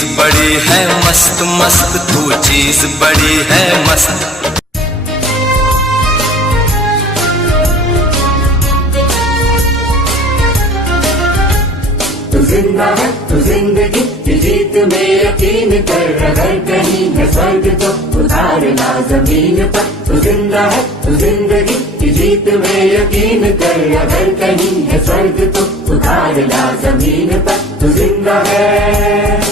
चीज बड़ी है मस्त मस्त, तू चीज बड़ी है मस्त। तू जिंदा है तू जिंदगी की जीत में यकीन कर, अगर कहीं है स्वर्ग तो उतारना जमीन पर। तू जिंदा है तू जिंदगी की जीत में यकीन कर, अगर कहीं है स्वर्ग तो उतारना जमीन पर। तू जिंदा है।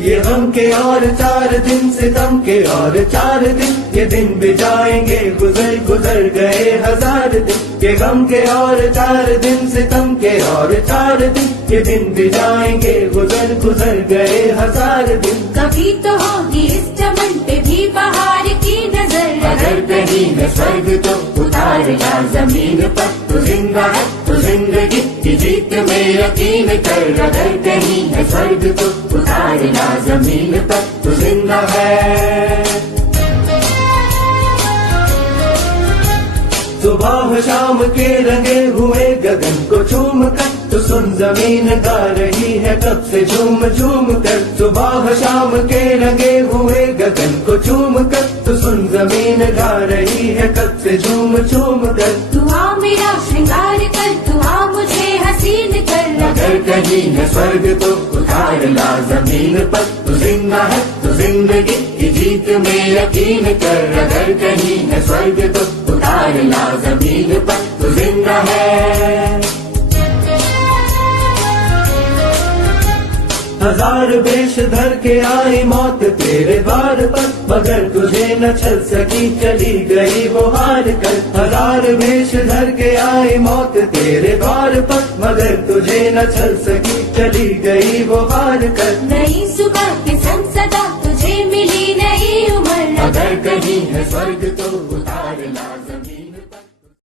ये गम के और 4 दिन, सितम के और 4 दिन, ये दिन भी जाएंगे गुजर गुजर गए 1000 दिन। ये गम के और 4 दिन, सितम के और 4 दिन, ये दिन भी जाएंगे गुजर गुजर गए 1000 दिन। कभी तो होगी इस चमन पे भी बहार की नजर, अगर कहीं है स्वर्ग तो उतारना जमीन पर। तू जिंदा है तू जिंदगी की जीत में यकीन कर, अगर कहीं है स्वर्ग तो उतारना जमीन पर। तू जिंदा है। सुबह शाम के रंगे हुए गगन को चूम कर, तो सुन जमीन गा रही है कब से झूम झूम कर। सुबह शाम के रंगे हुए गगन को चूम कर, तो सुन जमीन गा रही है कब से झूम झूम कर। तू आ मेरा श्रृंगार कर, तू आ मुझे हसीन कर, अगर कहीं है स्वर्ग तो उतारना जमीन पर। तू जिंदा है तू जिंदगी की जीत में यकीन कर, अगर कहीं है स्वर्ग तो उतारना जमीन पर। तू जिंदा है। 1000 वेश धर के आई मौत तेरे द्वार पर, मगर तुझे न छल सकी चली गई वो हार कर। 1000 वेश धर के आई मौत तेरे द्वार पर, मगर तुझे न छल सकी चली गई वो हार कर। नई सुबह के संग सदा तुझे मिली नई उम्र, अगर कहीं है स्वर्ग तो